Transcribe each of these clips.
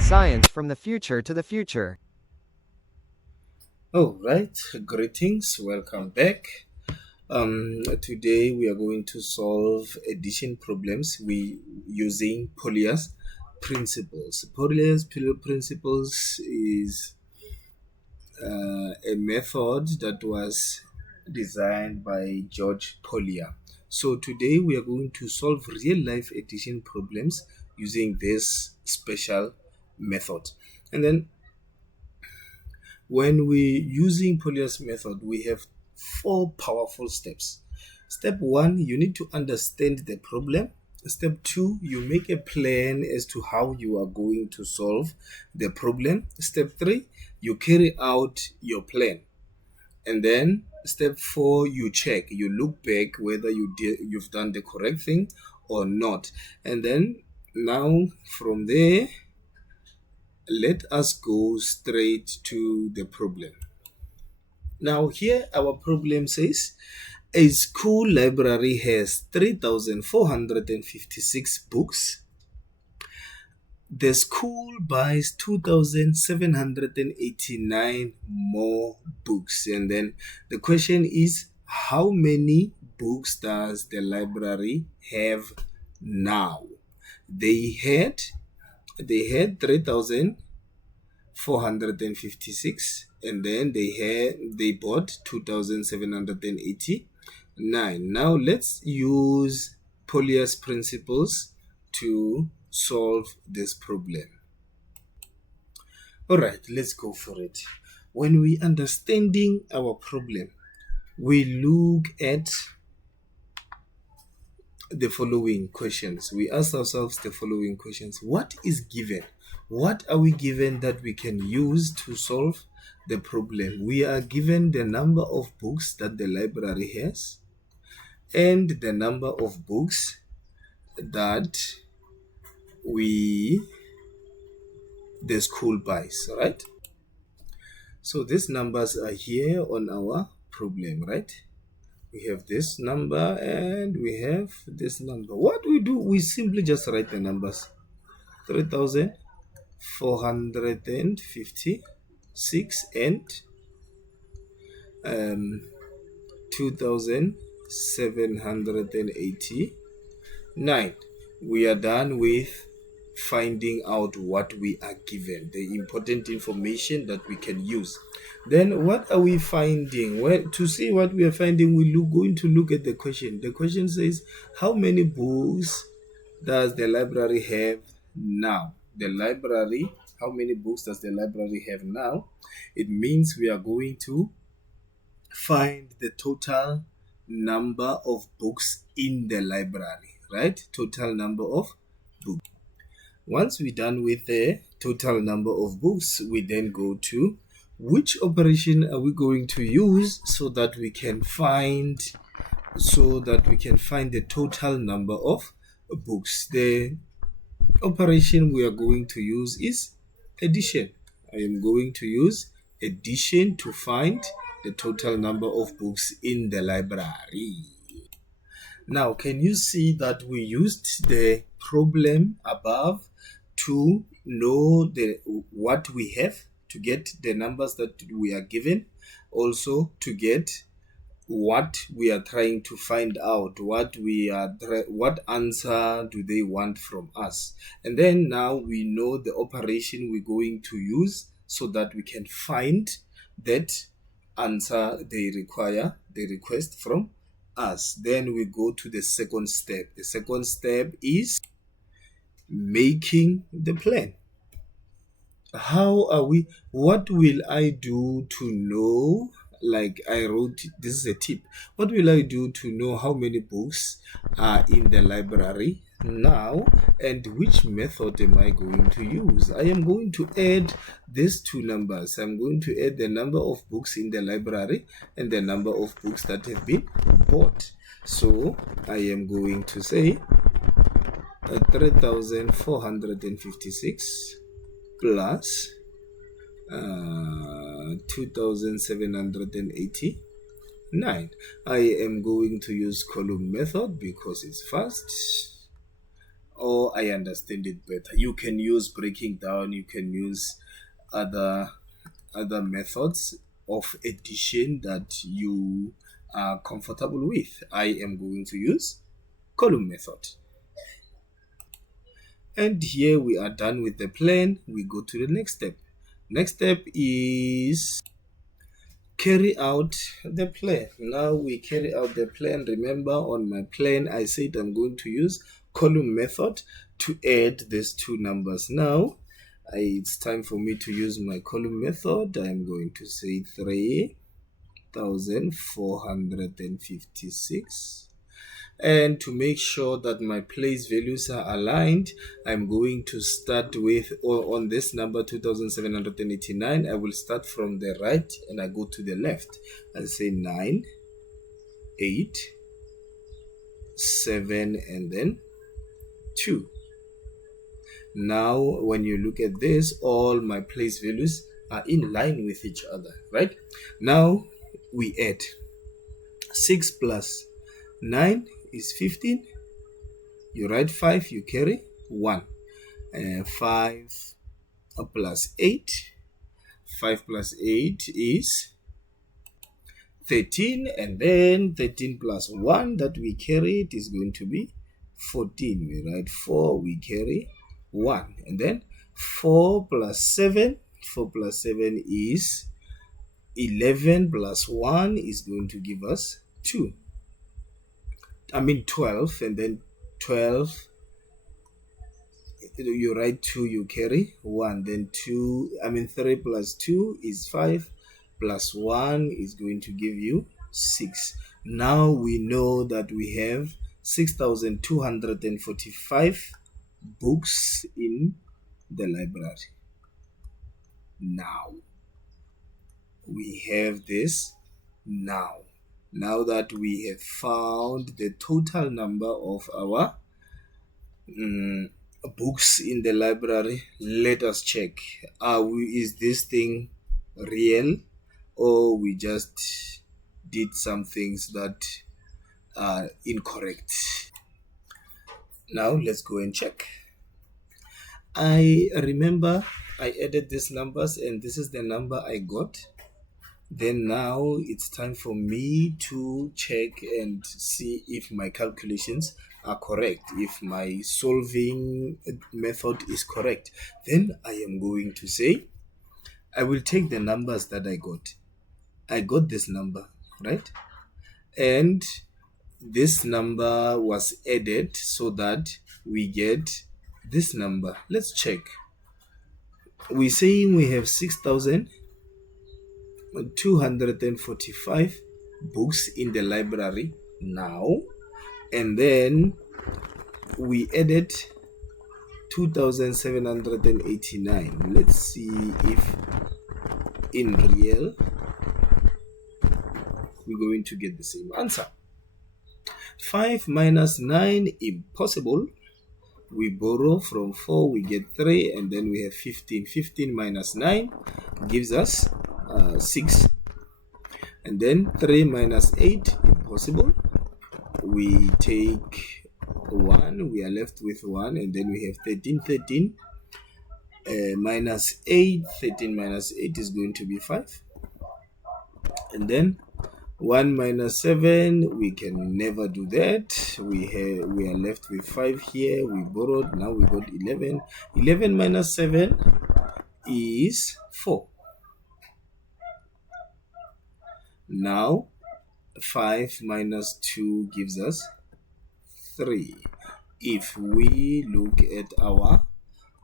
and science from the future to the future. All right, greetings, welcome back. Today we are going to solve addition problems using Polya's principles. Polya's principles is a method that was designed by George Polya. So today we are going to solve real life addition problems using this special method. And then when we using Polya's method, we have four powerful steps. Step one, you need to understand the problem. Step two, you make a plan as to how you are going to solve the problem. Step three, you carry out your plan. And then step four, you check, you look back whether you've done the correct thing or not. And then now from there, let us go straight to the problem. Now here our problem says a school library has 3,456 books. The school buys 2,789 more books. And then the question is, how many books does the library have now? They had 3,456, and then they bought 2,789. Now let's use Polya's principles to solve this problem. All right, let's go for it. When we understanding our problem, we look at the following questions. We ask ourselves the following questions. What is given? What are we given that we can use to solve the problem? We are given the number of books that the library has and the number of books that the school buys, right? So these numbers are here on our problem, right? We have this number and we have this number. What we do, we simply just write the numbers. 3,456 and 2,789. We are done with finding out what we are given, the important information that we can use. Then what are we finding? Well, to see what we are finding, going to look at the question. The question says, how many books does the library have now? How many books does the library have now? It means we are going to find the total number of books in the library, right? Total number of books. Once we're done with the total number of books, we then go to which operation are we going to use so that we can find the total number of books. The operation we are going to use is addition. I am going to use addition to find the total number of books in the library. Now, can you see that we used the problem above to know what we have, to get the numbers that we are given, also to get what we are trying to find out, what answer do they want from us. And then now we know the operation we're going to use so that we can find that answer they request from us. Then we go to the second step. The second step is making the plan. What will I do to know, like I wrote, this is a tip. What will I do to know how many books are in the library now, and which method am I going to use? I am going to add these two numbers. I'm going to add the number of books in the library and the number of books that have been bought. So I am going to say 3,456 plus 2,789. I am going to use column method because it's fast. or I understand it better. You can use breaking down, you can use other methods of addition that you are comfortable with. I am going to use column method. And here we are done with the plan. We go to the next step. Next step is carry out the plan. Now we carry out the plan. Remember, on my plan I said I'm going to use column method to add these two numbers. Now it's time for me to use my column method. I'm going to say 3,456. And to make sure that my place values are aligned, I'm going to start with, or on this number 2789, I will start from the right and I go to the left. I'll say 9, 8, 7, and then 2. Now when you look at this, all my place values are in line with each other, right? Now we add 6 plus 9 is 15. You write 5, you carry 1. 5 plus 8. 5 plus 8 is 13. And then 13 plus 1 that we carried is going to be 14. We write 4, we carry 1. And then 4 plus 7. 4 plus 7 is 11 plus 1 is going to give us 2. 12, and then 12, you write 2, you carry 1, then 3 plus 2 is 5, plus 1 is going to give you 6. Now we know that we have 6,245 books in the library. Now we have this. Now that we have found the total number of our books in the library, let us check. Is this thing real, or we just did some things that are incorrect? Now let's go and check. I remember I added these numbers and this is the number I got. Then now it's time for me to check and see if my calculations are correct, if my solving method is correct. Then I am going to say, I will take the numbers that I got. I got this number, right? And this number was added so that we get this number. Let's check. We're saying we have 6,245 books in the library now, and then we added 2,789. Let's see if in real we're going to get the same answer. 5 minus 9, impossible. We borrow from 4, we get 3, and then we have 15. 15 minus 9 gives us 6. And then 3 minus 8, impossible. We take 1, we are left with 1, and then we have 13. 13 minus 8, 13 minus 8 is going to be 5. And then 1 minus 7, we can never do that. We are left with 5 here. We borrowed, now we got 11. 11 minus 7 is 4. Now 5 minus 2 gives us 3. If we look at our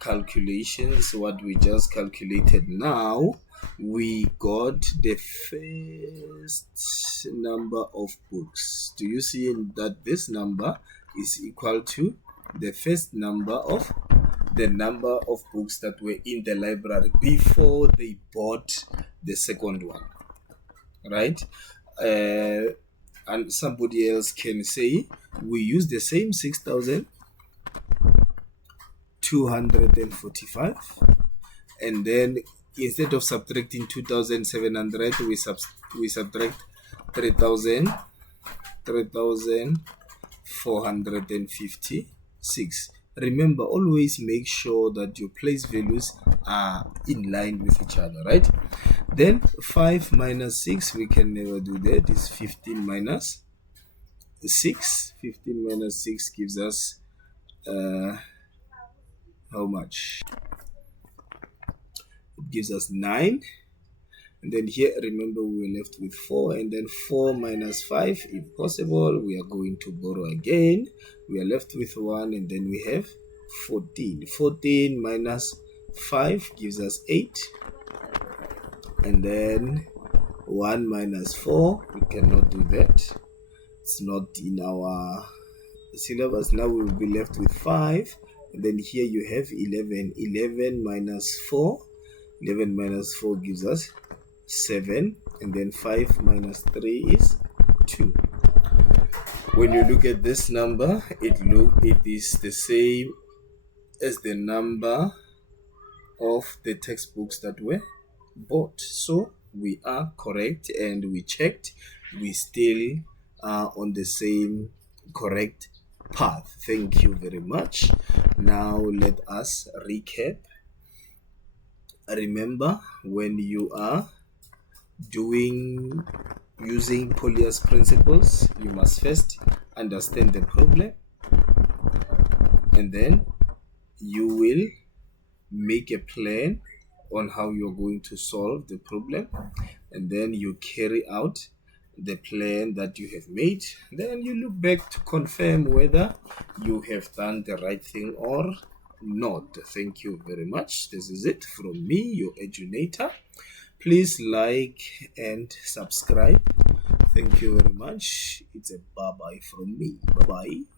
calculations, what we just calculated now, we got the first number of books. Do you see that this number is equal to the first number of the number of books that were in the library before they bought the second one, right? And somebody else can say we use the same 6,245, and then instead of subtracting 2,700, we subtract 3,456. remember, always make sure that your place values are in line with each other, right? Then 5 minus 6, we can never do that. It's 15 minus 6. 15 minus 6 gives us how much? It gives us 9. And then here, remember, we were left with 4. And then 4 minus 5, impossible. We are going to borrow again. We are left with 1. And then we have 14. 14 minus 5 gives us 8. And then 1 minus 4, we cannot do that. It's not in our syllabus. Now we will be left with 5. And then here you have 11. 11 minus 4. 11 minus 4 gives us 7. And then 5 minus 3 is 2. When you look at this number, it is the same as the number of the textbooks that were bought. So we are correct, and we checked. We still are on the same correct path. Thank you very much. Now let us recap. Remember, when you are using Polya's principles, you must first understand the problem, and then you will make a plan on how you're going to solve the problem, and then you carry out the plan that you have made. Then you look back to confirm whether you have done the right thing or not. Thank you very much. This is it from me, your educator. Please like and subscribe. Thank you very much. It's a bye-bye from me. Bye-bye.